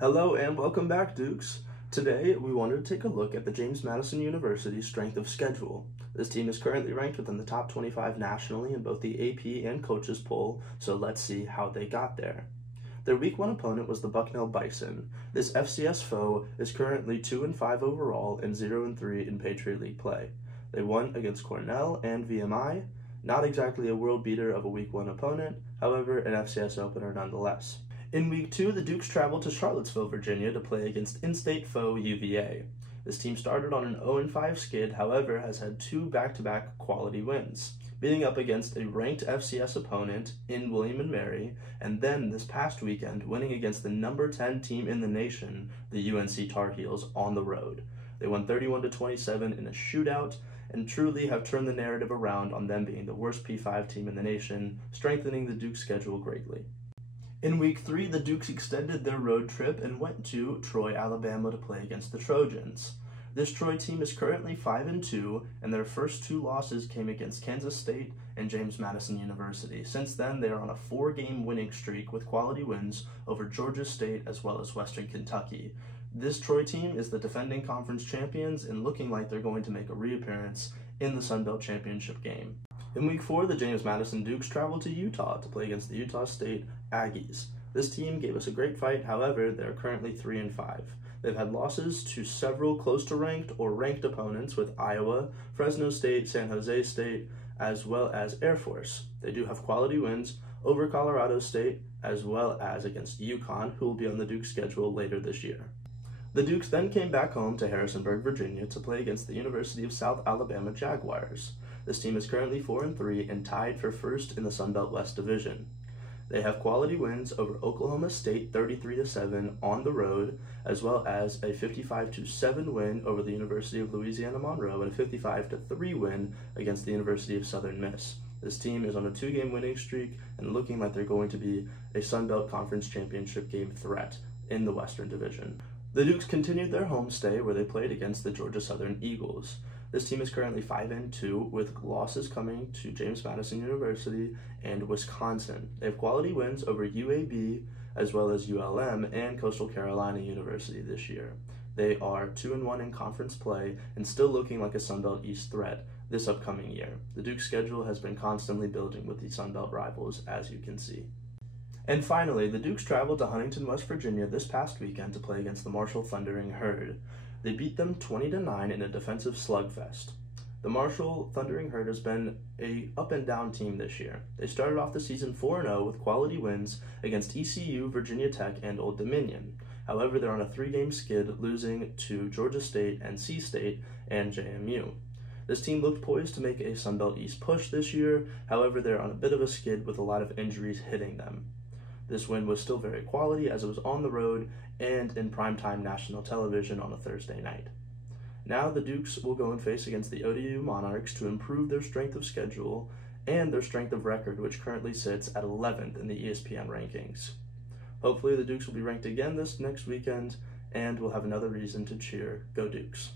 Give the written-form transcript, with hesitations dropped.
Hello and welcome back, Dukes. Today, we wanted to take a look at the James Madison University strength of schedule. This team is currently ranked within the top 25 nationally in both the AP and coaches poll, so let's see how they got there. Their Week 1 opponent was the Bucknell Bison. This FCS foe is currently 2-5 overall and 0-3 in Patriot League play. They won against Cornell and VMI, not exactly a world beater of a Week 1 opponent, however an FCS opener nonetheless. In Week 2, the Dukes traveled to Charlottesville, Virginia to play against in-state foe UVA. This team started on an 0-5 skid, however has had two back-to-back quality wins, beating up against a ranked FCS opponent in William & Mary, and then this past weekend winning against the number 10 team in the nation, the UNC Tar Heels, on the road. They won 31-27 in a shootout, and truly have turned the narrative around on them being the worst P5 team in the nation, strengthening the Dukes' schedule greatly. In Week 3, the Dukes extended their road trip and went to Troy, Alabama to play against the Trojans. This Troy team is currently 5-2, and their first two losses came against Kansas State and James Madison University. Since then, they are on a 4-game winning streak with quality wins over Georgia State as well as Western Kentucky. This Troy team is the defending conference champions and looking like they're going to make a reappearance in the Sun Belt Championship game. In Week 4, the James Madison Dukes traveled to Utah to play against the Utah State Aggies. This team gave us a great fight, however, they're currently 3-5. They've had losses to several close to ranked or ranked opponents with Iowa, Fresno State, San Jose State, as well as Air Force. They do have quality wins over Colorado State, as well as against UConn, who will be on the Dukes schedule later this year. The Dukes then came back home to Harrisonburg, Virginia to play against the University of South Alabama Jaguars. This team is currently 4-3 and tied for first in the Sun Belt West Division. They have quality wins over Oklahoma State 33-7 on the road, as well as a 55-7 win over the University of Louisiana Monroe and a 55-3 win against the University of Southern Miss. This team is on a 2-game winning streak and looking like they're going to be a Sun Belt Conference Championship game threat in the Western Division. The Dukes continued their homestay where they played against the Georgia Southern Eagles. This team is currently 5-2 with losses coming to James Madison University and Wisconsin. They have quality wins over UAB as well as ULM and Coastal Carolina University this year. They are 2-1 in conference play and still looking like a Sun Belt East threat this upcoming year. The Dukes schedule has been constantly building with the Sun Belt rivals, as you can see. And finally, the Dukes traveled to Huntington, West Virginia this past weekend to play against the Marshall Thundering Herd. They beat them 20-9 in a defensive slugfest. The Marshall Thundering Herd has been a up-and-down team this year. They started off the season 4-0 with quality wins against ECU, Virginia Tech, and Old Dominion. However, they're on a 3-game skid, losing to Georgia State, NC State, and JMU. This team looked poised to make a Sun Belt East push this year, however, they're on a bit of a skid with a lot of injuries hitting them. This win was still very quality as it was on the road and in primetime national television on a Thursday night. Now the Dukes will go and face against the ODU Monarchs to improve their strength of schedule and their strength of record, which currently sits at 11th in the ESPN rankings. Hopefully the Dukes will be ranked again this next weekend and we'll have another reason to cheer Go Dukes.